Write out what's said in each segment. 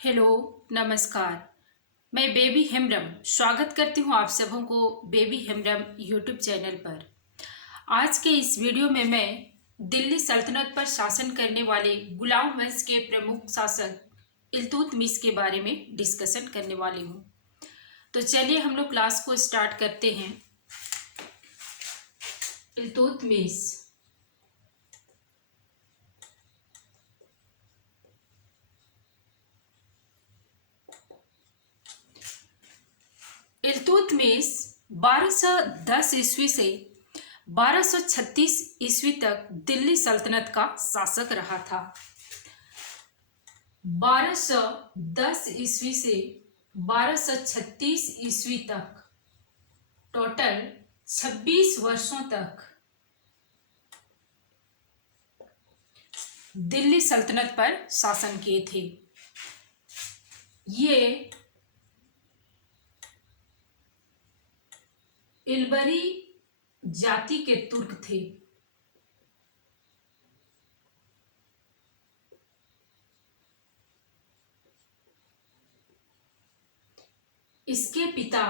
Hello, नमस्कार। मैं baby Hembrom स्वागत करती हूँ आप सबों को बेबी हेम्ब्रम यूट्यूब चैनल पर। आज के इस वीडियो में मैं दिल्ली सल्तनत पर शासन करने वाले गुलाम वंश के प्रमुख शासक इल्तुतमिश के बारे में डिस्कशन करने वाली हूँ। तो चलिए हम लोग क्लास को स्टार्ट करते हैं। इल्तुतमिश इल्तुतमिश 1210 ईस्वी से 1236 ईस्वी तक दिल्ली सल्तनत का शासक रहा था। 1210 ईस्वी से 1236 ईस्वी तक टोटल 26 वर्षों तक दिल्ली सल्तनत पर शासन किए थे। ये इल्बरी जाति के तुर्क थे। इसके पिता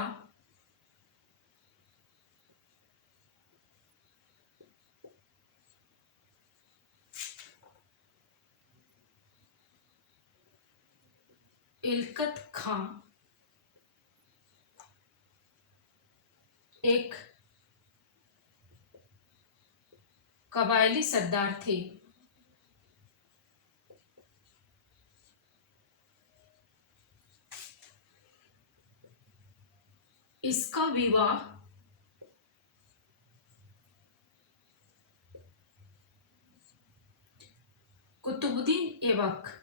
इल्कत खां एक कबायली सरदार थे। इसका विवाह कुतुबुद्दीन ऐबक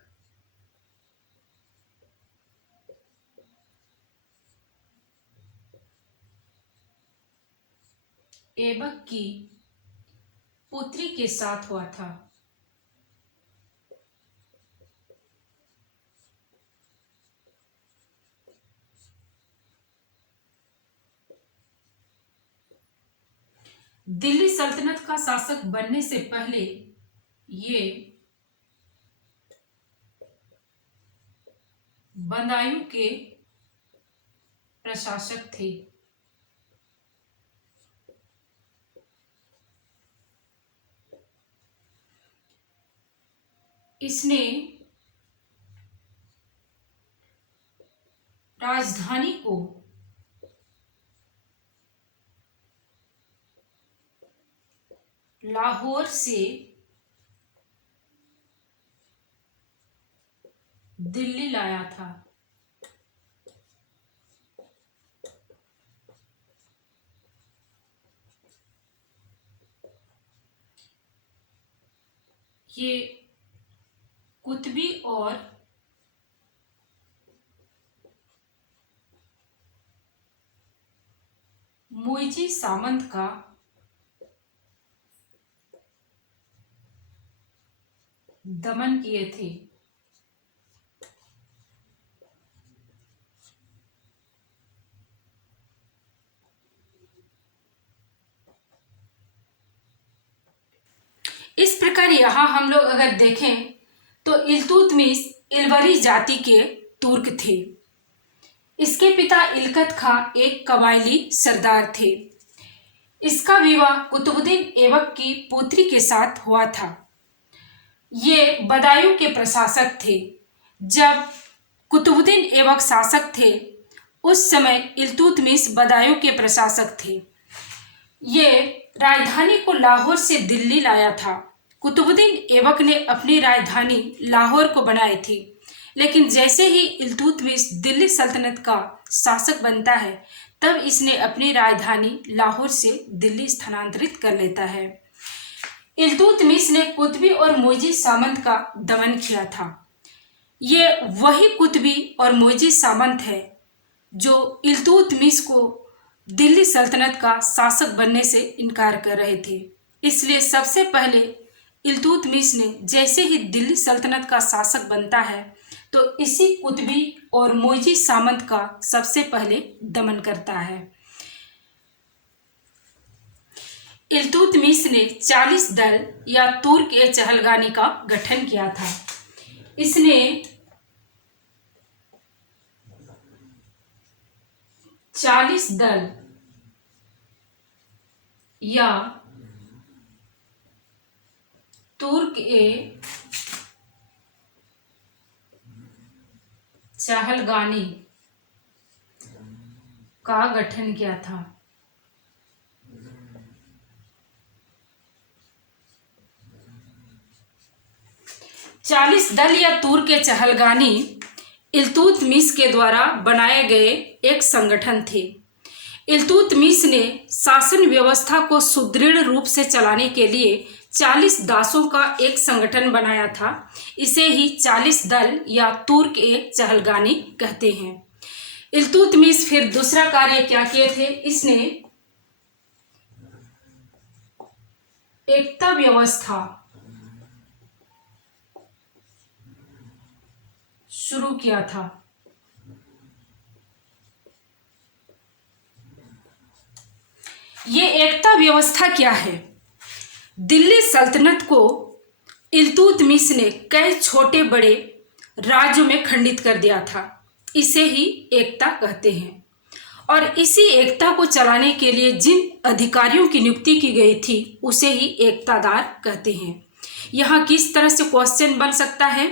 की पुत्री के साथ हुआ था। दिल्ली सल्तनत का शासक बनने से पहले ये बदायूं के प्रशासक थे। इसने राजधानी को लाहौर से दिल्ली लाया था। ये कुतबी और मोइजी सामंत का दमन किए थे। इस प्रकार यहाँ हम लोग अगर देखें तो इल्तुतमिश इल्बरी जाति के तुर्क थे। इसके पिता इल्कत खां एक कबायली सरदार थे। इसका विवाह कुतुबुद्दीन ऐबक की पुत्री के साथ हुआ था। ये बदायूं के प्रशासक थे। जब कुतुबुद्दीन ऐबक शासक थे उस समय इल्तुतमिश बदायूं के प्रशासक थे। ये राजधानी को लाहौर से दिल्ली लाया था। कुतुबुद्दीन ऐबक ने अपनी राजधानी लाहौर को बनाई थी, लेकिन जैसे ही इल्तुतमिश दिल्ली सल्तनत का शासक बनता है तब इसने अपनी राजधानी लाहौर से दिल्ली स्थानांतरित कर लेता है। इल्तुतमिश ने कुतबी और मोइजी सामंत का दमन किया था। ये वही कुतबी और मोइजी सामंत है जो इल्तुतमिश को दिल्ली सल्तनत का शासक बनने से इनकार कर रहे थे। इसलिए सबसे पहले इल्तुतमिश ने जैसे ही दिल्ली सल्तनत का शासक बनता है तो इसी कुतबी और मोइजी सामंत का सबसे पहले दमन करता है। इल्तुतमिश ने 40 दल या तुर्क ए चहलगानी का गठन किया था। इसने 40 दल या तुर्क ए चहलगानी का गठन किया था। 40 दल या तुर्क ए चहलगानी इल्तुतमिश के द्वारा बनाए गए एक संगठन थे। इल्तुतमिश ने शासन व्यवस्था को सुदृढ़ रूप से चलाने के लिए 40 दासों का एक संगठन बनाया था। इसे ही 40 दल या तुर्क ए चहलगानी कहते हैं। इल्तुतमिश फिर दूसरा कार्य क्या किए थे? इसने एकता व्यवस्था शुरू किया था। ये एकता व्यवस्था क्या है? दिल्ली सल्तनत को इल्तुतमिश ने कई छोटे बड़े राज्यों में खंडित कर दिया था। इसे ही एकता कहते हैं। और इसी एकता को चलाने के लिए जिन अधिकारियों की नियुक्ति की गई थी उसे ही एकतादार कहते हैं। यहाँ किस तरह से क्वेश्चन बन सकता है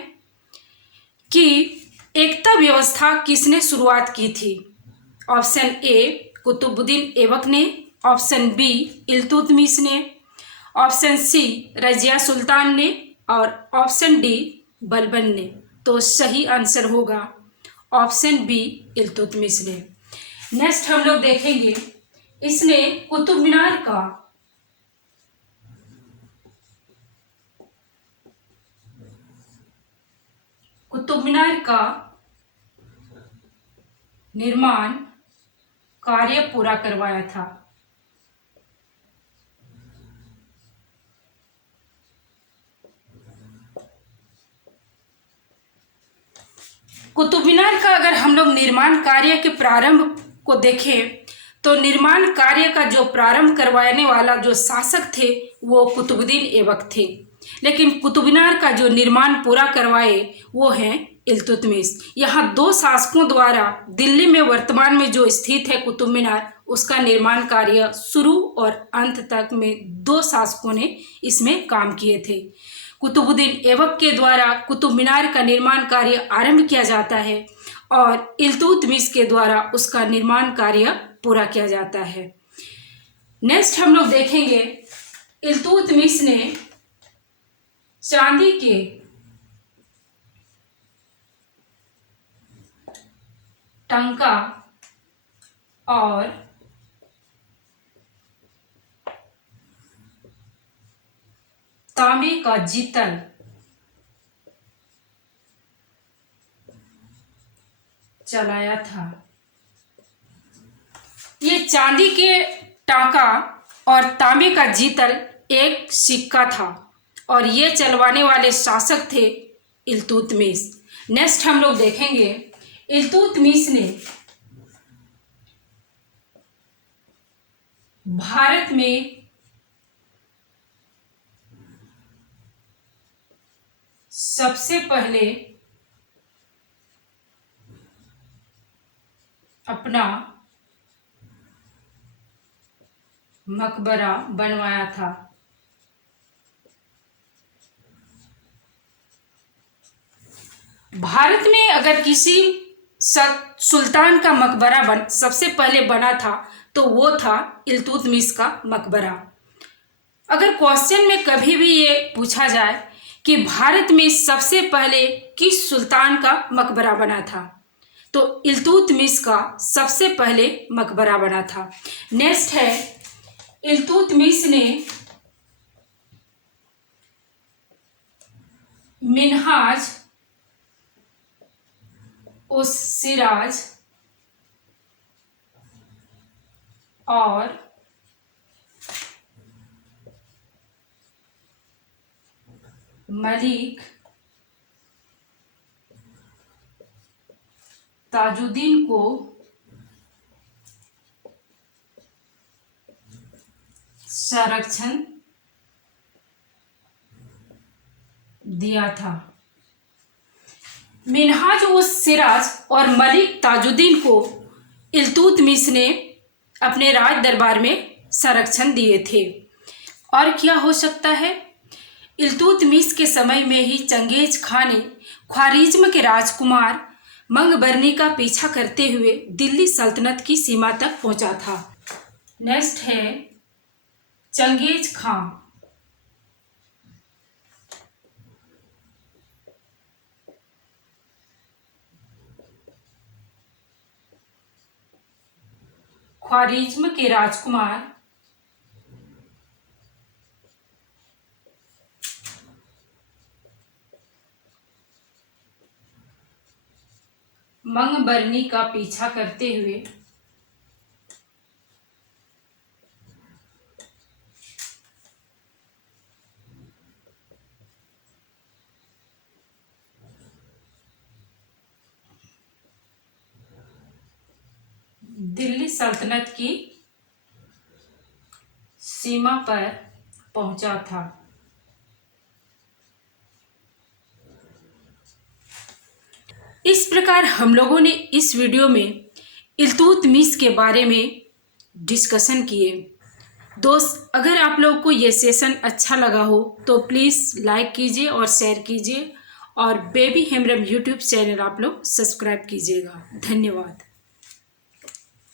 कि एकता व्यवस्था किसने शुरुआत की थी? ऑप्शन ए कुतुबुद्दीन ऐबक ने, ऑप्शन बी इल्तुतमिश ने, ऑप्शन सी रजिया सुल्तान ने और ऑप्शन डी बलबन ने। तो सही आंसर होगा ऑप्शन बी इल्तुतमिश ने। नेक्स्ट हम लोग देखेंगे, इसने कुतुब मीनार का निर्माण कार्य पूरा करवाया था। कुतुब मीनार का अगर हम लोग निर्माण कार्य के प्रारंभ को देखें तो निर्माण कार्य का जो प्रारंभ करवाने वाला जो शासक थे वो कुतुबुद्दीन ऐबक थे, लेकिन कुतुब मीनार का जो निर्माण पूरा करवाए वो हैं इल्तुतमिश। यहाँ दो शासकों द्वारा दिल्ली में वर्तमान में जो स्थित है कुतुब मीनार, उसका निर्माण कार्य शुरू और अंत तक में दो शासकों ने इसमें काम किए थे। कुतुबुद्दीन ऐबक के द्वारा कुतुब मीनार का निर्माण कार्य आरंभ किया जाता है और इल्तुतमिश के द्वारा उसका निर्माण कार्य पूरा किया जाता है। नेक्स्ट हम लोग देखेंगे, इल्तुतमिश ने चांदी के टंका और तांबे का जीतल चलाया था। ये चांदी के टांका और तांबे का जीतल एक सिक्का था और ये चलवाने वाले शासक थे इल्तुतमिश। नेक्स्ट हम लोग देखेंगे, इल्तुतमिश ने भारत में सबसे पहले अपना मकबरा बनवाया था। भारत में अगर किसी सुल्तान का मकबरा सबसे पहले बना था तो वो था इल्तुतमिश का मकबरा। अगर क्वेश्चन में कभी भी ये पूछा जाए कि भारत में सबसे पहले किस सुल्तान का मकबरा बना था, तो इल्तुतमिश का सबसे पहले मकबरा बना था। नेक्स्ट है, इल्तुतमिश ने मिन्हाज उस सिराज और मलिक ताजुद्दीन को संरक्षण दिया था। मिन्हाज उस सिराज और मलिक ताजुद्दीन को इल्तुतमिश ने अपने राज दरबार में संरक्षण दिए थे। और क्या हो सकता है? इल्तुतमिश के समय में ही चंगेज खां ने ख्वारिज्म के राजकुमार मंगबरनी का पीछा करते हुए दिल्ली सल्तनत की सीमा तक पहुंचा था। नेक्स्ट है चंगेज खां। ख्वारिज्म के राजकुमार मंगबरनी का पीछा करते हुए दिल्ली सल्तनत की सीमा पर पहुंचा था। इस प्रकार हम लोगों ने इस वीडियो में इल्तुतमिश के बारे में डिस्कशन किए। दोस्त, अगर आप लोगों को ये सेशन अच्छा लगा हो तो प्लीज़ लाइक कीजिए और शेयर कीजिए, और बेबी हेम्ब्रम यूट्यूब चैनल आप लोग सब्सक्राइब कीजिएगा। धन्यवाद।